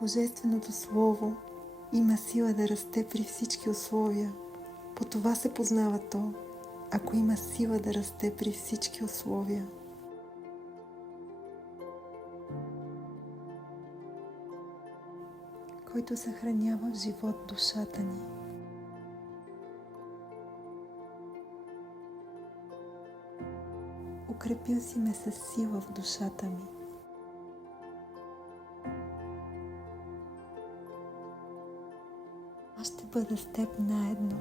Божественото Слово има сила да расте при всички условия. По това се познава то, ако има сила да расте при всички условия. Който съхранява в живот душата ни. Укрепил си ме със сила в душата ми. Аз ще бъда с теб наедно.